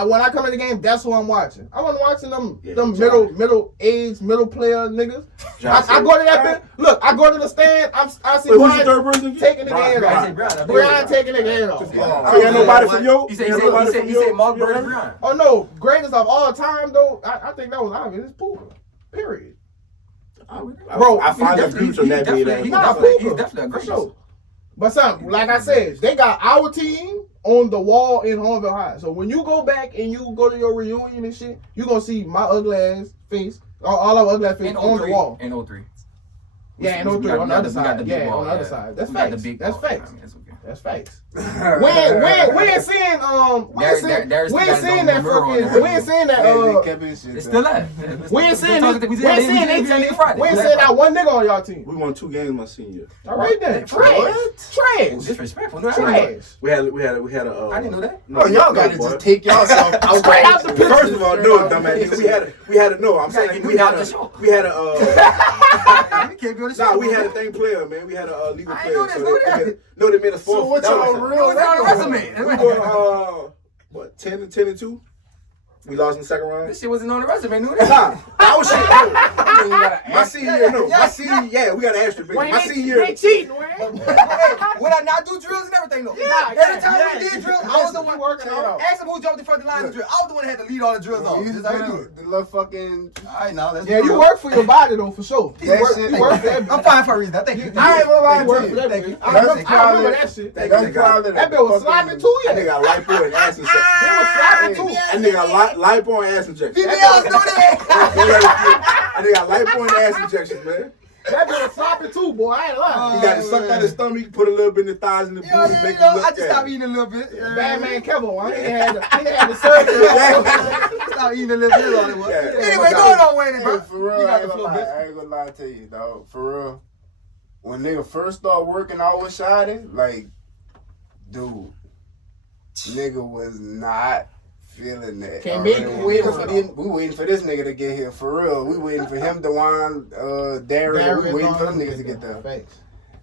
When I come in the game, that's who I'm watching. I wasn't watching them Yeah, them Johnny. middle player niggas. Johnny. I go to that bit. Look, I go to the stand. I see Wait, who's your Brian third person? taking the game Brian. off. Brian. Brian taking the game off. So you had nobody from yo? He said Mark Bird and Brian. Oh no, greatest of all time though. I think that was obvious. It's Puka. Period. Bro, I find the future on that He's big definitely a For great. sure. But something like I said, they got our team on the wall in Hornville High. So when you go back and you go to your reunion and shit, you gonna see my ugly ass face, all our ugly ass face In on the 03. wall. In 03. Yeah, in We 03 got- on we the got other we got side. the big Yeah, ball, on the other yeah. side. That's We got the facts. big That's ball. facts. I mean, it's okay. That's facts. We ain't seeing Darius we ain't got seeing his that own mural on fucking there. we ain't seeing that They kept his shit It's down. still that. we ain't seeing that We said team. We ain't seeing that one nigga on y'all team. We won 2 games my senior year. All right then. Trash. Trash. Disrespectful. No, I didn't know that. Trash. We had a. I didn't know that. No, Oh, y'all gotta boy. just take yourself out. Straight out the picture. First of all, no, dumbass. We had a no. I'm gotta saying get we new had down the show. we had a. You can't be on the show. Nah, we had a thing player, man. We had a legal I player. ain't know this, So know they that. made it- no, they made us So four. what That y'all was- real? It was on the resume. We were what 10-2. We lost in the second round. This shit wasn't on the resume, knew that? Nah, that was shit. No. My senior year, no. Yeah. My senior, yeah, we got an asterisk. Wayne, My senior year. they cheating, Wayne. Would I not do drills and everything though? Yeah, Every time yeah. we did drills, I was the one working it out. Ask him who jumped in front of the line of drill. I was the one that had to lead all the drills off. You This just is how you do do it. the little fucking. Alright, now let's Yeah, do you it. work for your body though, for sure. That You shit- work for that. I'm fine for a reason. I think you I ain't gonna lie You work to for you. that. Thank you. I remember That's that shit. That That's nigga probably That bitch was slapping too, That yeah. nigga got lipo and ass injection. He was slapping too. That nigga got lipo and ass injection. BBLs do that. That nigga got lipo and ass injections, man. That bitch sloppy too, boy. I ain't lying. He got to suck out his stomach, put a little bit in the thighs and the booty, make him look I just stopped bad. eating a little bit. Batman Kevin, he had the surgery. Stop eating a little bit on it. What? Yeah. Anyway, going on, Wayne, Hey, bro. for real, You I got ain't the gonna flow, lie. bitch. I ain't gonna lie to you, dog. For real. When nigga first started working out with Shotty, like, dude, nigga was not feeling that. Can't Already. make it. We waiting for this nigga to get here, for real. We waiting for him, Dewan, Darren. We waiting for them niggas to get there. Thanks.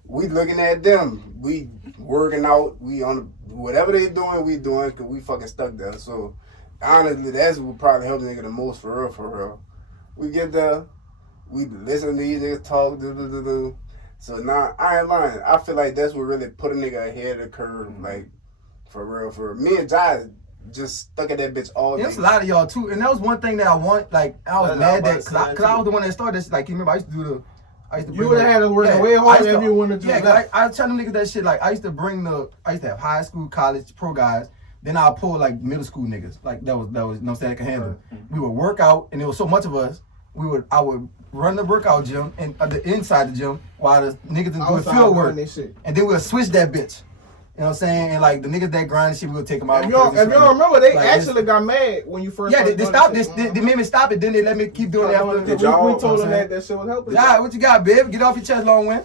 We looking at them. We working out. We on whatever they doing, we doing, because we fucking stuck there. So, honestly, that's what probably helped nigga the most, for real, for real. We get there, we listen to these niggas talk, do. So now, I ain't lying. I feel like that's what really put a nigga ahead of the curve, like, for real. For me and Jai just stuck at that bitch all day. There's a lot of y'all too, and that was one thing that I want. Like I was That's mad what I that was because saying, I too. was the one that started this. Like you remember, I used to do the. I used to. You bring would have the- had to work yeah, way I harder used if to- you wanted to do Yeah, that. I was telling niggas that shit. Like I used to have high school, college, pro guys. Then I'll pull like middle school niggas. Like that was you know what I'm saying, I can handle. We would work out, and there was so much of us. I would run the workout gym and the inside the gym while the niggas do Outside field work, doing this shit. and then we'll switch that bitch. You know what I'm saying? And like the niggas that grind and shit, we'll take them out. If y'all remember, they Like, actually got mad when you first. Yeah, started they doing stopped this this. shit. They made me stop it. Then they let me keep doing it after. Did y'all- We told them saying? that shit was helping. Yeah, what you got, babe? Get off your chest, long win.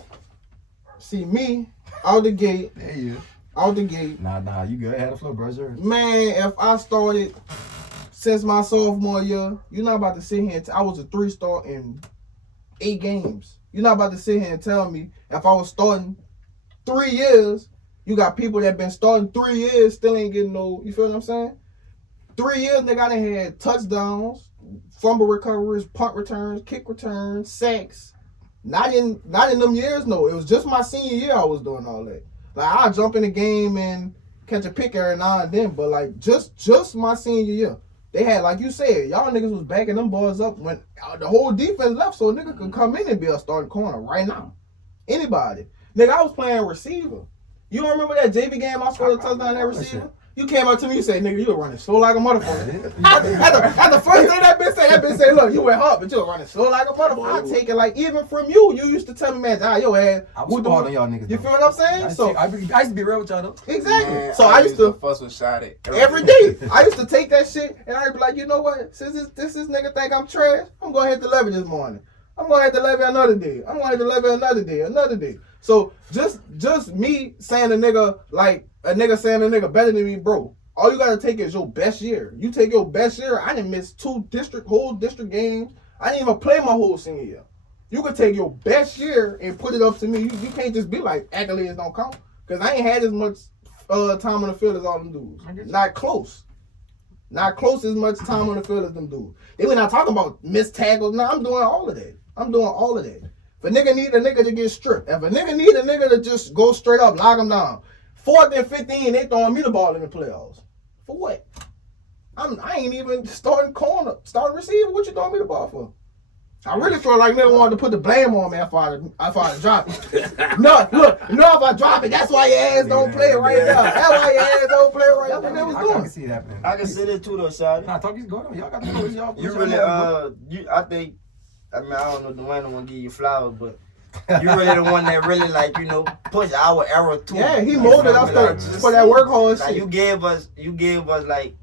See me out the gate, There you. out the gate. Nah, you good. Had a flow, bro. Sure. Man, if I started since my sophomore year, you're not about to sit here and I was a 3-star in 8 games. You're not about to sit here and tell me if I was starting 3 years, you got people that been starting 3 years still ain't getting no. You feel what I'm saying? 3 years, nigga, I done had touchdowns, fumble recoveries, punt returns, kick returns, sacks. Not in them years, no. It was just my senior year I was doing all that. Like I'll jump in the game and catch a pick every now and then, but like just my senior year. They had, like you said, y'all niggas was backing them boys up when the whole defense left, so a nigga could come in and be a starting corner right now. Anybody. Nigga, I was playing receiver. You don't remember that JV game I scored a touchdown at receiver? You came up to me and said, nigga, you were running slow like a motherfucker. At the first thing that bitch say, look, you went hard, but you were running slow like a motherfucker. I take it like even from you. You used to tell me, man, your ass. I was hard on y'all niggas. You though. feel what I'm saying? I used to be real with y'all though. Exactly. Man, So I used to fuss with Shotty every day. I used to take that shit and I'd be like, you know what? Since this nigga think I'm trash, I'm going to hit the levy this morning. I'm going to hit the levy another day. I'm going to hit the levy another day. So just me saying a nigga saying a nigga better than me, bro. All you gotta take is your best year. You take your best year. I didn't miss 2 whole district games. I didn't even play my whole senior year. You could take your best year and put it up to me. You can't just be like accolades don't count. Cause I ain't had as much time on the field as all them dudes. Not close. Not close as much time on the field as them dudes. They were not talking about missed tackles. No, I'm doing all of that. If a nigga need a nigga to get stripped, if a nigga need a nigga to just go straight up, lock him down. 4th and 15, they throwing me the ball in the playoffs. For what? I ain't even starting receiver. What you throwing me the ball for? I really feel like nigga wanted to put the blame on me if I drop it. No, look, if I drop it, that's why your ass don't play right now. That's why your ass don't play right now. That's what they was I doing. can see it happening. I can see that too though, Shotty. Nah, talk. Go on. Y'all got to go. Y'all. You y'all really, know, I think, I don't know, Dwayne don't want to give you flowers, but you really the one that really, like, push our era too. Yeah, he Like, molded you know, us for that work hard like, shit. you gave us like,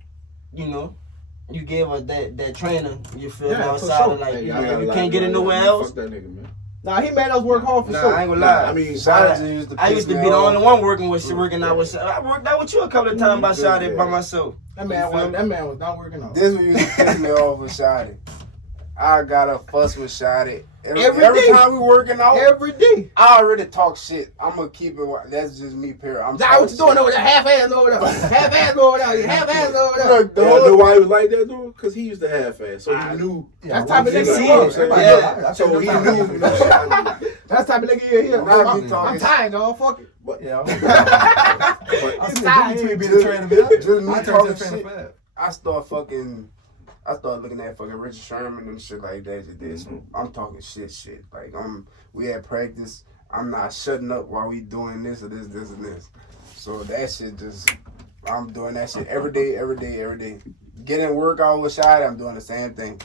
you gave us that training, you feel Yeah, me, for outside sure. of like, Hey, I gotta you lie, can't get it man. nowhere else. Fuck that nigga, man. Nah, he made us work hard for Nah, sure. I ain't gonna lie. I mean, Shotty just used to I piss used to me be the off. only one working out with. I worked out with you a couple of times by Mhm. Shotty by myself. That man was not working out. This one used to piss me off with Shotty. I gotta fuss with Shotty. Every Every day. time we working out, Every day. I already talk shit. I'm gonna keep it. That's just me, period. I'm Nah, what you doing over there? Half-ass over there. Half-ass over there. Half-ass over there. Look, the You know whole why he was like that though? Because he used to half-ass, so he knew. Yeah, That's type of You nigga know he what I'm is. saying? Yeah. So he knew. That's the type of nigga you here. Now I'm we talking tired, y'all. Fuck it. Yeah. But I He's see tired. the between being a trainer, man. Just me I turned talking to a trainer shit. for that. I started looking at fucking Richard Sherman and shit like that. Just did some, I'm talking shit. Like we had practice. I'm not shutting up while we doing this or this and this. So that shit I'm doing that shit every day. Getting workout with Shotty, I'm doing the same thing.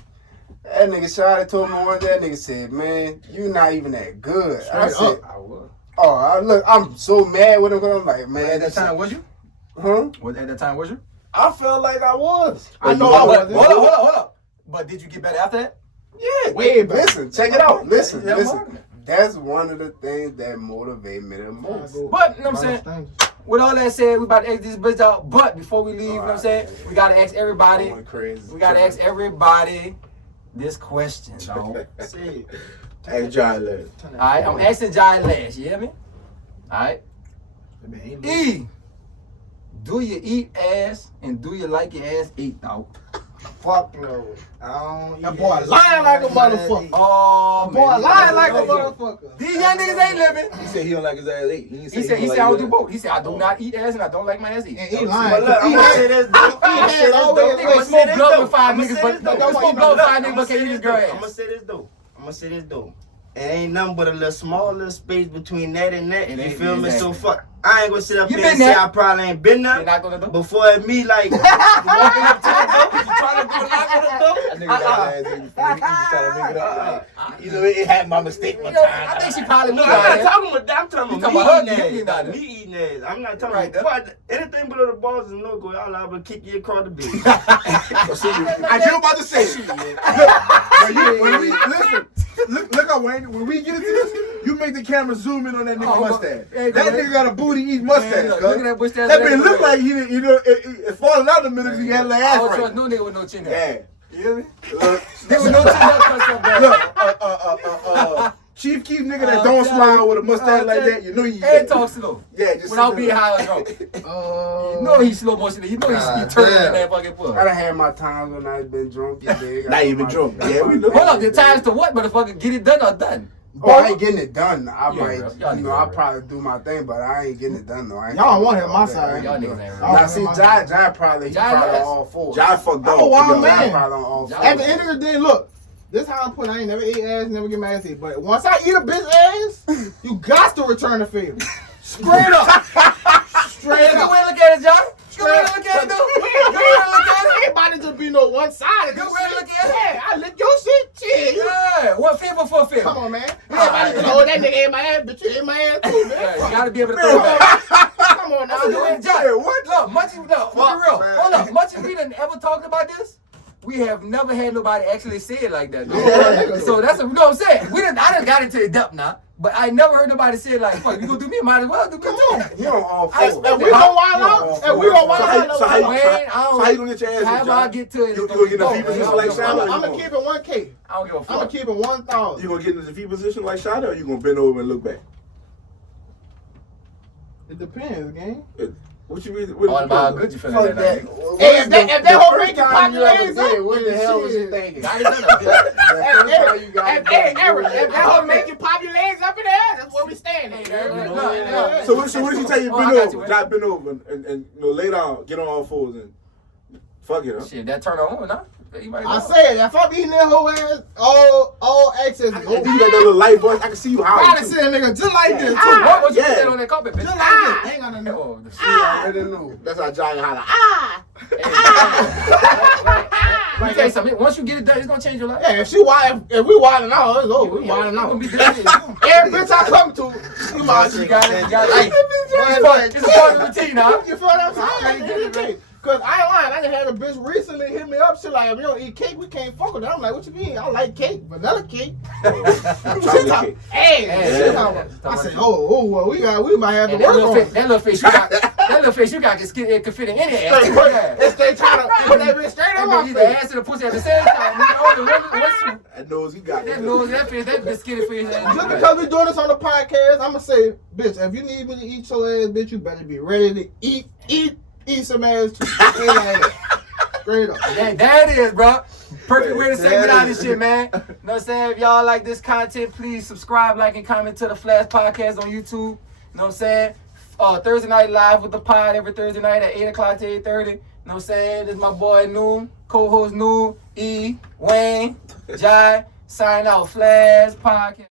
That nigga Shawty told me one day, that nigga said, man, you not even that good. I Straight said, up. I was. look, I'm so mad with him because I'm like, man. At that this time, shit- was you? Huh? At that time, was you? I felt like I was. I know But, I hold wasn't. up, hold up. But did you get better after that? Yeah. Way back. Listen, check it out. Listen, Yeah, listen. Mark. That's one of the things that motivate me the most. But, you know what I'm saying? With all that said, we about to exit this bitch out. But before we leave, you know what I'm saying? We gotta ask everybody. Going crazy. We gotta ask everybody this question, dog. Say, Hey, John Lynn. Alright, I'm asking Jai last, you hear me? Alright. E, do you eat ass and do you like your ass ate, dog? Fuck no. That boy lying like a motherfucker. Oh, Boy man. lying like a motherfucker. These young niggas ain't living. He said he don't like his ass ate. He said I don't do both. He said I do not eat ass and I don't like my ass eaten. And he but lying. look, I'm gonna say this though. I'm gonna say this though. Nigga was smoke blood with five I'ma niggas, say but this though. don't smoke blood with five niggas, I'ma but say can't eat his this girl though. I'ma ass. say this though. I'ma say this though. It ain't nothing but a little small little space between that and that. It You ain't feel me? So exactly. fuck. I ain't gonna sit up You here been and say there. I probably ain't been You're there. not gonna do. Before me, like walking up to the door, you trying to go knock on the door. That nigga got his ass ate before. He just trying to make it up. Like, you know, it had my mistake You one know, time. I think she probably knew No, I'm not that. talking about that. I'm talking You about talking me about her eating eating ass. that. Me eating ass. I'm not talking Right about but anything below the balls is no go. Y'all liable to kick you across the bed. I just about to say. Look how when we get into this, you make the camera zoom in on that nigga Oh, mustache. hey, That man. nigga got a booty eating mustache. Man, look, cuz. look at that bush That man look like he didn't, you know, it falling out the middle. He had like I ass was right. trust no nigga with no chin. Yeah. You hear me? Look, There was no chin up cause of that. look, Chief Keef nigga that don't smile with a mustache like that, you know he. And talk slow. Yeah, just Without sit being there. high or drunk. You know he's slow motion. You know he's God turning damn. in that fucking puss. I done had my times when I been drunk. You dig? Not even drunk. Yeah, we know. Hold up, the times to what, motherfucker? Get it done or done? Oh, I ain't getting it done. I Yeah, might, bro. Y'all you know, niggas I'll real. probably do my thing, but I ain't getting it done though. I ain't Y'all want him all my that. side. Y'all niggas ain't real. Oh, Now see, Jai probably Jai on last. all fours. John fucked I'm up. a wild together. Jai man. probably on all fours. At the end of the day, look, this how I'm putting. I ain't never ate ass, never get my ass ate. But once I eat a bitch ass, you got to return the favor. Straight up. Straight Good way up. to look at it, John. Good way to look at it, dude. Good way to look at it. Everybody just be no one sided. Good way to look at it. Yeah, I lick your shit. Shit. Yeah, what favor for a favor? Come on, man. Everybody just, oh, that nigga ate my ass, bitch, you ate my ass too, man. Yeah, you gotta be able to throw it back. Come on now. That's what I'm John. what? Look, much as look, for real. Hold up, much as we done ever talked about this, we have never had nobody actually say it like that. Dude. So that's what you know what I'm saying. I done got into the depth now, but I never heard nobody say it like, "Fuck, you gonna do me? Might as well do me too." He on all I fours. expect And we gon' wild out. And we gon' wild out. So how you- Wayne, I don't. So how you gonna get your ass ate, However I John? get to it, You it's gonna get in the go. feet I position don't like give a Shallow? fuck. I'm gonna keep it 1K. I don't give a I'm gonna fuck. keep it 1,000. You gonna get in the feet position like Shada, or you gonna bend over and look back? It depends, gang. What you mean? All about how good you feeling Fuck that that. night. Hey, if that whole first make you time pop you your ever legs did, up, what the hell was you shit. thinking? I ain't done that. The first time you got it Hey, done, Eric, you if that hoe make you pop your legs up in the air, that's where we stand. Hey, Eric. Eric, look. So what did she tell you? Oh, Bend I got over, you, not bend over, and you know, lay down, get on all fours, and fuck it, huh? Shit, that turn on, huh? You might I know. said, if I'm eating that whole ass, all access, And then you got that little light voice. I can see you I howling gotta too. see a nigga just like this, too. What you Yeah. said on that carpet, bitch? Just like this. Ain't gonna know. Oh, the shit. I already knew. That's how Johnny holler. Let me tell you something. Once you get it done, it's gonna change your life. Yeah, if we wildin' out, it's over. We wildin' You're out. gonna be different. Every bitch I come to, you might You got it. You got Like, it. It's part of the routine, huh? You feel what I'm saying? At the end. Cause I ain't lying, I done had a bitch recently hit me up. She like, if you don't eat cake, we can't fuck with that. I'm like, what you mean? I like cake, vanilla cake. Chocolate cake. Hey, Hey, shit, I said, well, we might have to And that work on little it. face you got, can fit in any ass. Straight put, it's they trying to put that bitch straight in my And either face. ass and the pussy at the same time. You know, That nose he got. that nose, that face, that biscuit for your Just ass. because we doing this on the podcast, I'ma say, bitch, if you need me to eat your ass, bitch, you better be ready to eat some ass too. Straight like that. Straight up. That it is, bro. Perfect way to segment out this shit, man. You know what I'm saying? If y'all like this content, please subscribe, like, and comment to the Flash Podcast on YouTube. You know what I'm saying? Thursday night live with the pod every Thursday night at 8 o'clock to 8:30. You know what I'm saying? This is my boy Noon, co-host Noon, E, Wayne, Jai, sign out, Flash Podcast.